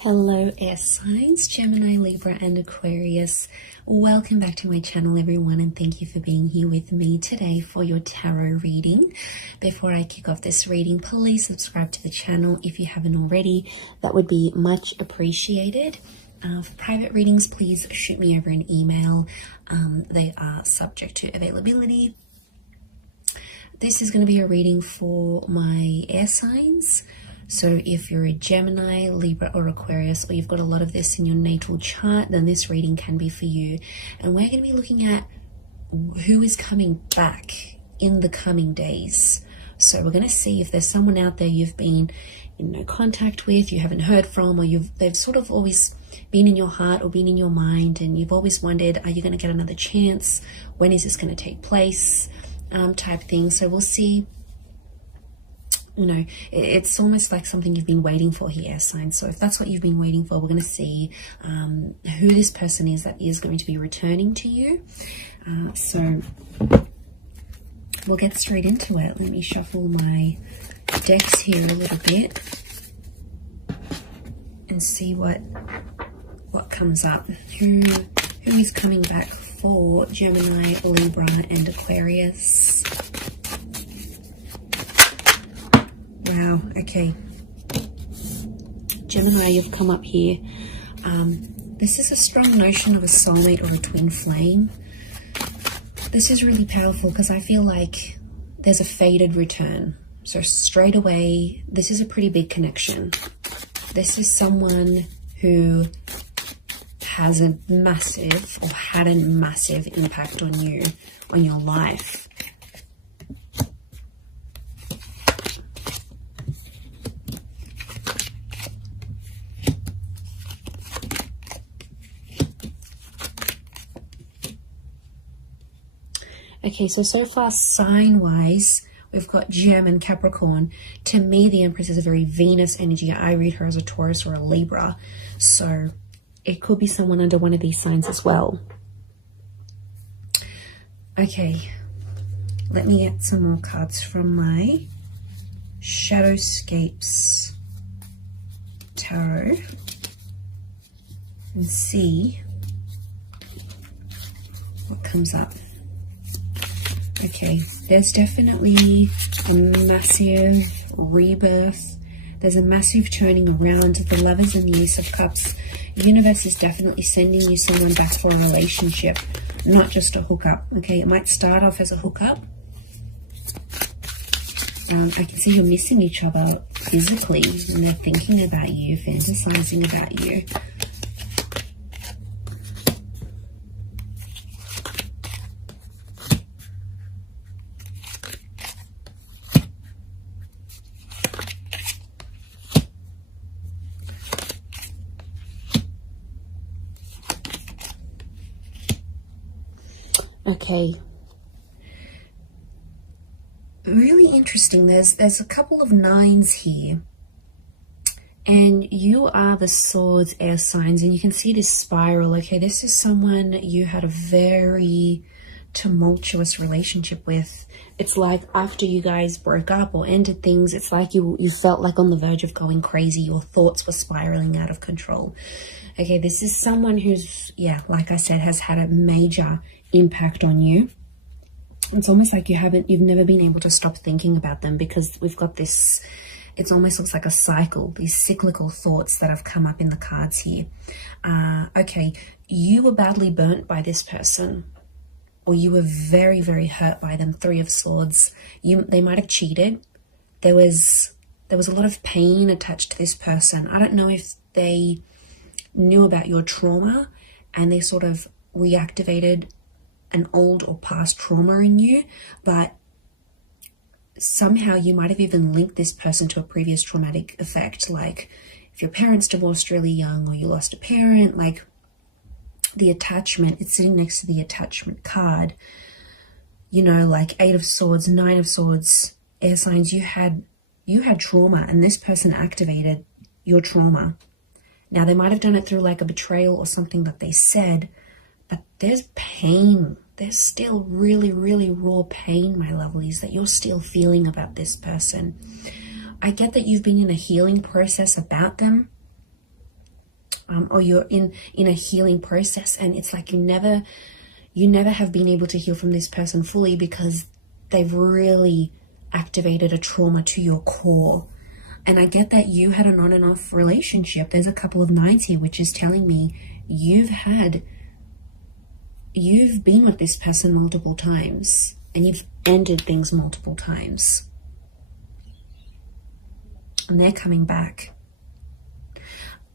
Hello air signs, Gemini, Libra and Aquarius. Welcome back to my channel everyone, and thank you for being here with me today for your tarot reading. Before I kick off this reading, please subscribe to the channel if you haven't already. That would be much appreciated. For private readings, please shoot me over an email. They are subject to availability. This is going to be a reading for my air signs. So if you're a Gemini, Libra or Aquarius, or you've got a lot of this in your natal chart, then this reading can be for you. And we're going to be looking at who is coming back in the coming days. So we're going to see if there's someone out there you've been in no contact with, you haven't heard from, or they've sort of always been in your heart or been in your mind, and you've always wondered, are you going to get another chance? When is this going to take place? Type thing. So we'll see. You know, it's almost like something you've been waiting for here, signs. So if that's what you've been waiting for, we're going to see who this person is that is going to be returning to you. So we'll get straight into it. Let me shuffle my decks here a little bit and see what comes up. Who is coming back for Gemini, Libra and Aquarius? Wow, okay. Gemini, you've come up here. This is a strong notion of a soulmate or a twin flame. This is really powerful because I feel like there's a fated return. So straight away, this is a pretty big connection. This is someone who has a massive or had a massive impact on you, on your life. Okay, so far sign-wise, we've got Gem and Capricorn. To me, the Empress is a very Venus energy. I read her as a Taurus or a Libra. So it could be someone under one of these signs as well. Okay, let me get some more cards from my Shadowscapes Tarot and see what comes up. Okay, there's definitely a massive rebirth. There's a massive turning around. The Lovers and the Ace of Cups. The universe is definitely sending you someone back for a relationship, not just a hookup. Okay, it might start off as a hookup. I can see you're missing each other physically, and they're thinking about you, fantasizing about you. Okay, really interesting. There's a couple of nines here, and you are the Swords air signs, and you can see this spiral. Okay, this is someone you had a very tumultuous relationship with. It's like after you guys broke up or ended things, it's like you felt like on the verge of going crazy. Your thoughts were spiraling out of control. Okay, this is someone who's, yeah, like I said, has had a major impact on you. It's almost like you've never been able to stop thinking about them, because we've got this, it almost looks like a cycle, these cyclical thoughts that have come up in the cards here. Okay, you were badly burnt by this person, or you were very, very hurt by them. Three of Swords. They might have cheated. There was a lot of pain attached to this person. I don't know if they knew about your trauma and they sort of reactivated an old or past trauma in you, but somehow you might have even linked this person to a previous traumatic effect, like if your parents divorced really young or you lost a parent. Like the attachment, it's sitting next to the attachment card, you know, like Eight of Swords, Nine of Swords, air signs. You had trauma, and this person activated your trauma. Now they might have done it through like a betrayal or something that they said, but there's pain. There's still really, really raw pain, my lovelies, that you're still feeling about this person. I get that you've been in a healing process about them, or you're in a healing process, and it's like you never have been able to heal from this person fully because they've really activated a trauma to your core. And I get that you had an on and off relationship. There's a couple of nines here, which is telling me you've been with this person multiple times, and you've ended things multiple times. And they're coming back.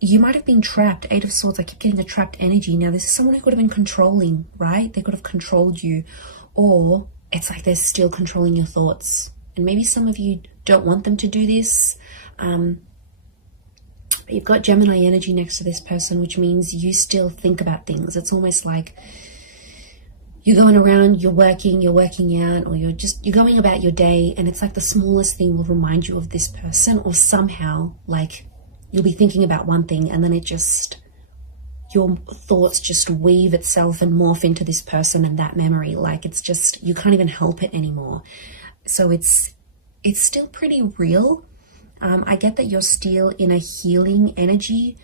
You might have been trapped. Eight of Swords, I keep getting the trapped energy. Now, this is someone who could have been controlling, right? They could have controlled you. Or it's like they're still controlling your thoughts. And maybe some of you don't want them to do this. You've got Gemini energy next to this person, which means you still think about things. It's almost like you're going around, you're working out, or you're going about your day, and it's like the smallest thing will remind you of this person, or somehow, like, you'll be thinking about one thing and then your thoughts just weave itself and morph into this person and that memory. Like, it's just, you can't even help it anymore. So it's still pretty real. I get that you're still in a healing energy,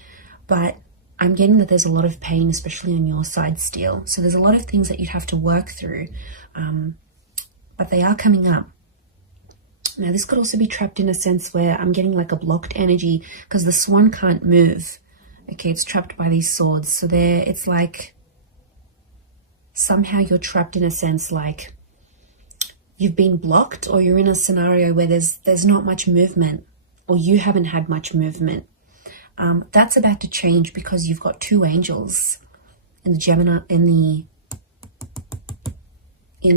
but I'm getting that there's a lot of pain, especially on your side still. So there's a lot of things that you'd have to work through, but they are coming up. Now, this could also be trapped in a sense where I'm getting like a blocked energy because the swan can't move. Okay, it's trapped by these swords. So it's like somehow you're trapped in a sense like you've been blocked, or you're in a scenario where there's not much movement, or you haven't had much movement. That's about to change because you've got two angels in the Gemini, in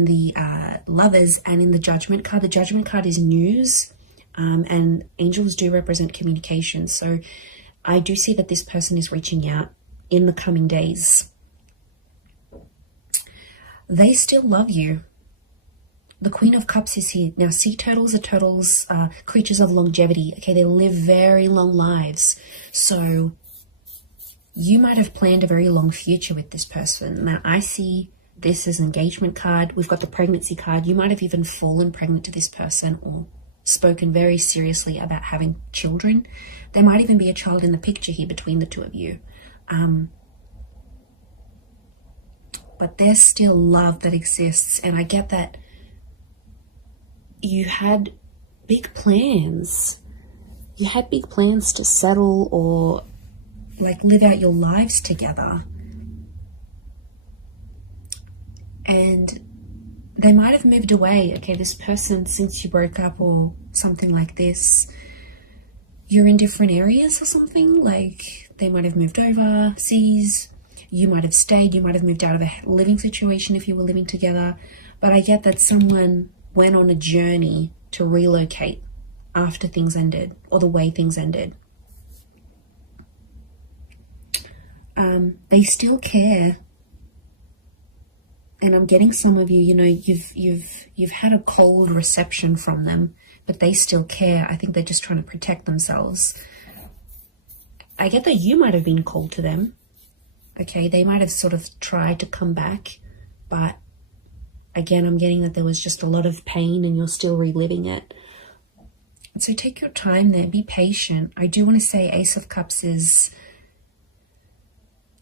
the Lovers, and in the Judgment card. The Judgment card is news, and angels do represent communication. So I do see that this person is reaching out in the coming days. They still love you. The Queen of Cups is here. Now, sea turtles are creatures of longevity. Okay, they live very long lives. So you might have planned a very long future with this person. Now, I see this as an engagement card. We've got the pregnancy card. You might have even fallen pregnant to this person or spoken very seriously about having children. There might even be a child in the picture here between the two of you. But there's still love that exists. And I get that you had big plans. You had big plans to settle or like live out your lives together. And they might have moved away. Okay, this person, since you broke up or something like this, you're in different areas or something. Like they might have moved overseas. You might have stayed. You might have moved out of a living situation if you were living together. But I get that someone went on a journey to relocate after things ended, or the way things ended. They still care. And I'm getting some of you, you've had a cold reception from them, but they still care. I think they're just trying to protect themselves. I get that you might have been cold to them. Okay, they might have sort of tried to come back, but again, I'm getting that there was just a lot of pain and you're still reliving it. And so take your time there, be patient. I do want to say Ace of Cups is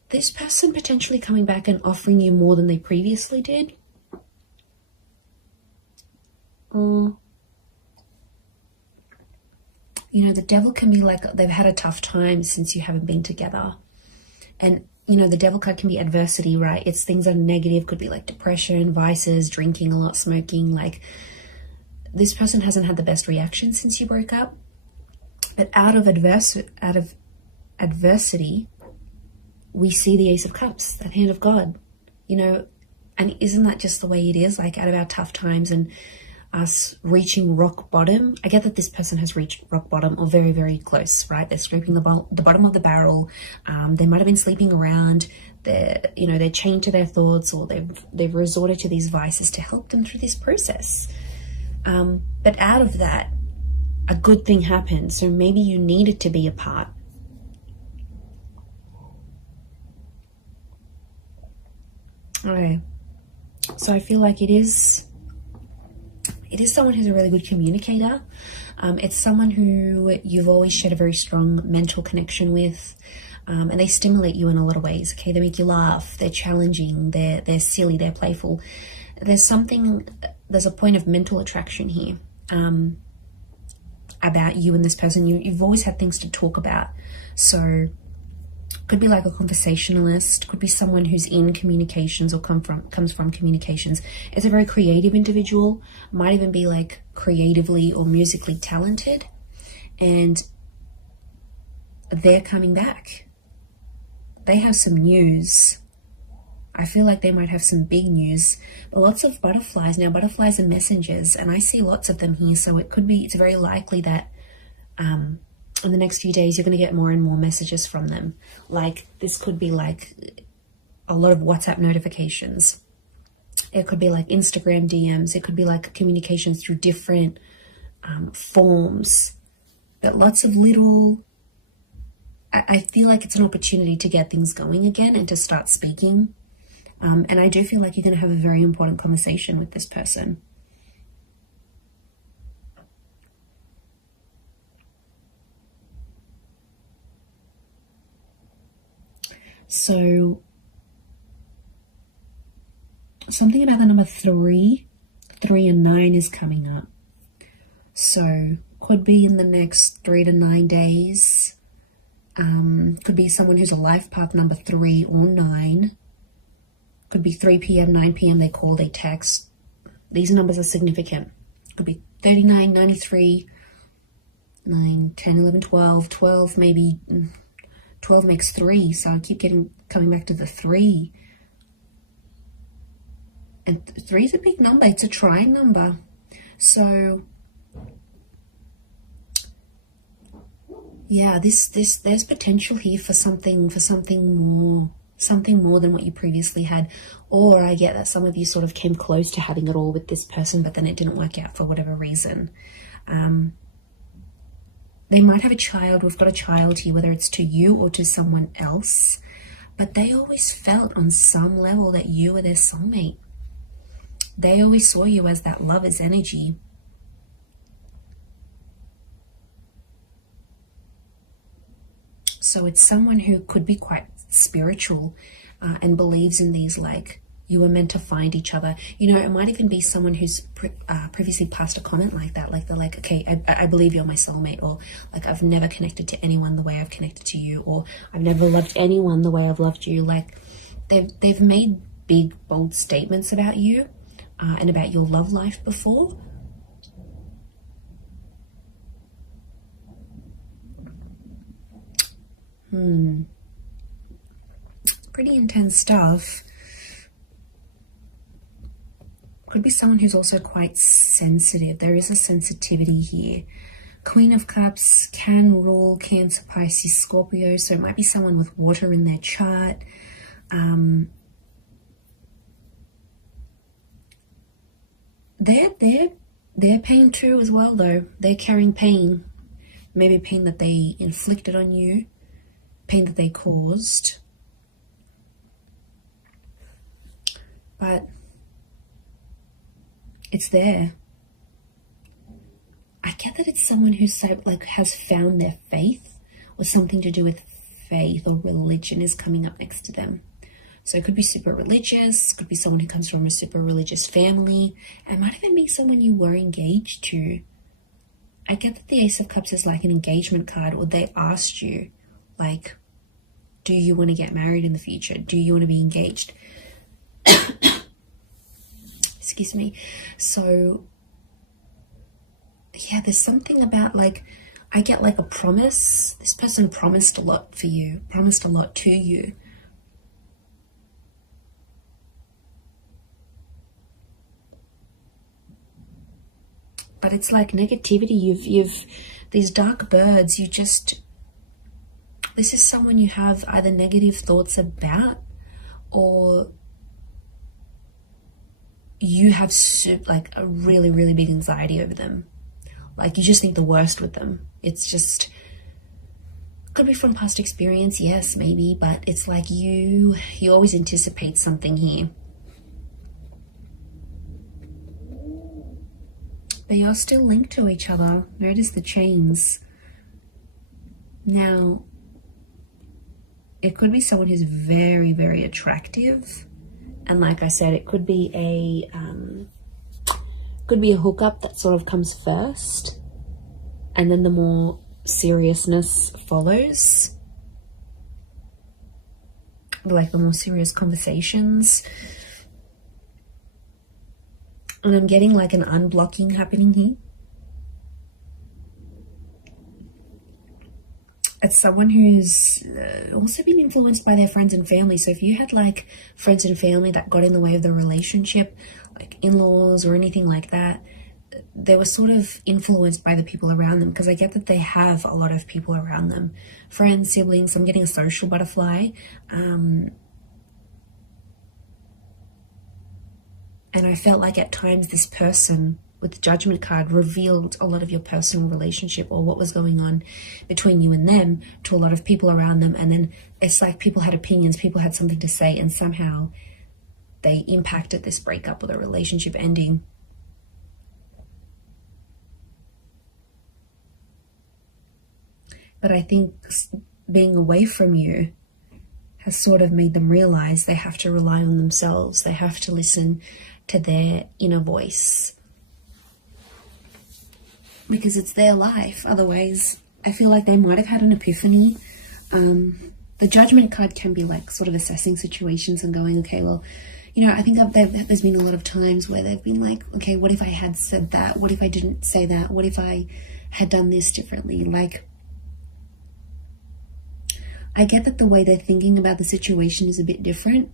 this person potentially coming back and offering you more than they previously did. The devil can be like they've had a tough time since you haven't been together. And the devil card can be adversity, right? It's things that are negative, could be like depression, vices, drinking a lot, smoking. Like this person hasn't had the best reaction since you broke up. But out of adversity, we see the Ace of Cups, that hand of God, and isn't that just the way it is? Like out of our tough times and us reaching rock bottom. I get that this person has reached rock bottom or very, very close, right? They're scraping the bottom of the barrel. They might have been sleeping around. They're chained to their thoughts, or they've resorted to these vices to help them through this process. But out of that, a good thing happened. So maybe you needed to be apart. Okay. So I feel like it is it is someone who's a really good communicator. It's someone who you've always shared a very strong mental connection with, and they stimulate you in a lot of ways. Okay, they make you laugh, they're challenging, they're silly, they're playful. There's a point of mental attraction here about you and this person. You've always had things to talk about. So could be like a conversationalist, could be someone who's in communications or comes from communications. It's a very creative individual, might even be like creatively or musically talented, and they're coming back. They have some news. I feel like they might have some big news, but lots of butterflies. Now, butterflies are messengers, and I see lots of them here, so it's very likely that in the next few days, you're going to get more and more messages from them. Like, this could be like a lot of WhatsApp notifications. It could be like Instagram DMs. It could be like communications through different forms. But lots of little... I feel like it's an opportunity to get things going again and to start speaking. And I do feel like you're going to have a very important conversation with this person. So something about the number 3 and 9 is coming up. So could be in the next 3 to 9 days. Could be someone who's a life path number 3 or 9. Could be 3 p.m., 9 p.m. They call, they text. These numbers are significant. Could be 39, 93, 9, 10, 11, 12, 12 maybe... 12 makes 3, so I keep coming back to the 3. And 3 is a big number. It's a trying number. So yeah, there's potential here for something more than what you previously had. Or I get that some of you sort of came close to having it all with this person, but then it didn't work out for whatever reason. They might have a child. We've got a child here, whether it's to you or to someone else. But they always felt on some level that you were their soulmate. They always saw you as that lover's energy. So it's someone who could be quite spiritual and believes in these, like, you were meant to find each other. You know, it might even be someone who's previously passed a comment like that. Like, they're like, okay, I believe you're my soulmate. Or like, I've never connected to anyone the way I've connected to you. Or I've never loved anyone the way I've loved you. Like, they've made big, bold statements about you and about your love life before. Pretty intense stuff. Could be someone who's also quite sensitive. There is a sensitivity here. Queen of Cups can rule Cancer, Pisces, Scorpio. So it might be someone with water in their chart. They're pain too as well, though. They're carrying pain. Maybe pain that they inflicted on you. Pain that they caused. But it's there. I get that it's someone who's like has found their faith, or something to do with faith or religion is coming up next to them. So it could be super religious, could be someone who comes from a super religious family. It might even be someone you were engaged to. I get that the Ace of Cups is like an engagement card, or they asked you, like, do you want to get married in the future? Do you want to be engaged? Excuse me. So yeah, there's something about, like, I get like a promise. This person promised a lot for you, promised a lot to you. But it's like negativity. You've these dark birds. This is someone you have either negative thoughts about, or you have like a really, really big anxiety over them. Like, you just think the worst with them. It's just, could be from past experience, yes, maybe, but it's like you always anticipate something here. but you're still linked to each other. Notice the chains. Now, it could be someone who's very, very attractive. And like I said, it could be a hookup that sort of comes first, and then the more seriousness follows, like the more serious conversations. And I'm getting like an unblocking happening here. It's someone who's also been influenced by their friends and family. So if you had like friends and family that got in the way of the relationship, like in-laws or anything like that, they were sort of influenced by the people around them, because I get that they have a lot of people around them. Friends, siblings, I'm getting a social butterfly. And I felt like at times this person with the Judgment card revealed a lot of your personal relationship or what was going on between you and them to a lot of people around them. And then it's like people had opinions, people had something to say, and somehow they impacted this breakup or the relationship ending. But I think being away from you has sort of made them realize they have to rely on themselves. They have to listen to their inner voice, because it's their life. Otherwise, I feel like they might have had an epiphany. The Judgment card can be like sort of assessing situations and going, okay, well, you know, I think there's been a lot of times where they've been like, okay, what if I had said that? What if I didn't say that? What if I had done this differently? Like, I get that the way they're thinking about the situation is a bit different,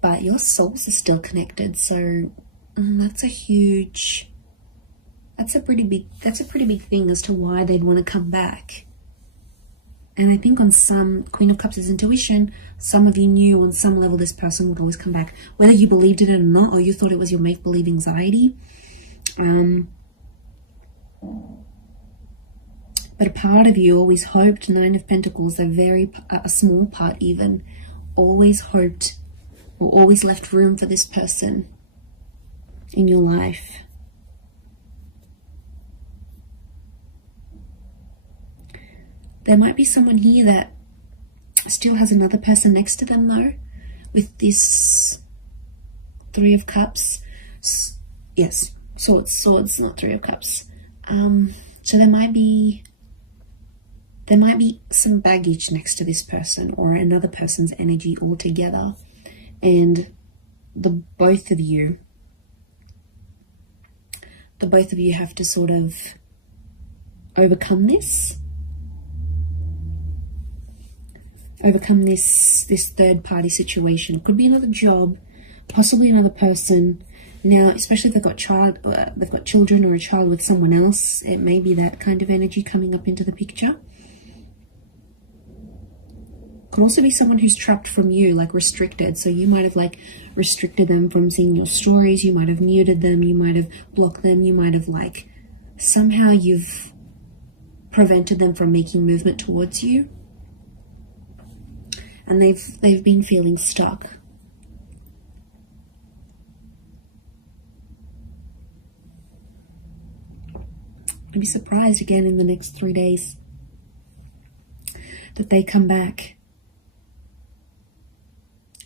but your souls are still connected. So that's a pretty big thing as to why they'd want to come back. And I think on some, Queen of Cups is intuition. Some of you knew on some level this person would always come back, whether you believed it or not, or you thought it was your make-believe anxiety. But a part of you always hoped, 9 of Pentacles, a small part even, always hoped or always left room for this person in your life. There might be someone here that still has another person next to them though, with this 3 of Cups. Yes, swords, not 3 of Cups. So there might be some baggage next to this person or another person's energy altogether. And the both of you have to sort of overcome this third party situation. It could be another job, possibly another person. Now, especially if they've got children or a child with someone else, it may be that kind of energy coming up into the picture. Could also be someone who's trapped from you, like restricted. So you might have like restricted them from seeing your stories. You might have muted them. You might have blocked them. You might have like somehow you've prevented them from making movement towards you. And they've been feeling stuck. I'd be surprised again in the next 3 days that they come back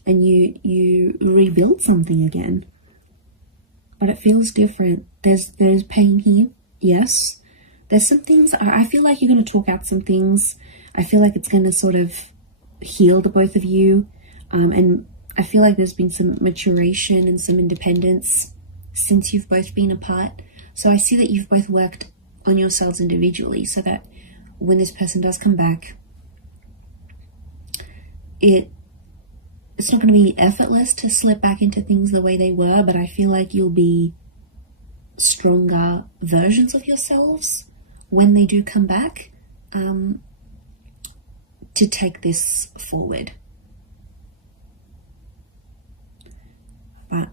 and you rebuild something again. But it feels different. There's pain here, yes. There's some things, I feel like you're going to talk out some things. I feel like it's going to sort of heal the both of you. And I feel like there's been some maturation and some independence since you've both been apart. So I see that you've both worked on yourselves individually so that when this person does come back, it's not going to be effortless to slip back into things the way they were, but I feel like you'll be stronger versions of yourselves when they do come back, to take this forward. But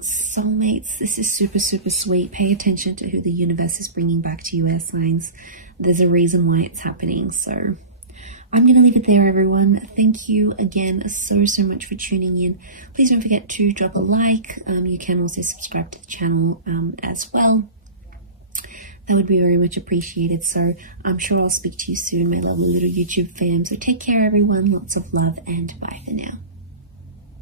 soulmates, this is super, super sweet. Pay attention to who the universe is bringing back to you, air signs. There's a reason why it's happening. So I'm going to leave it there, everyone. Thank you again so much for tuning in. Please don't forget to drop a like. You can also subscribe to the channel as well. that would be very much appreciated. So I'm sure I'll speak to you soon, my lovely little YouTube fam. So take care, everyone. Lots of love, and bye for now.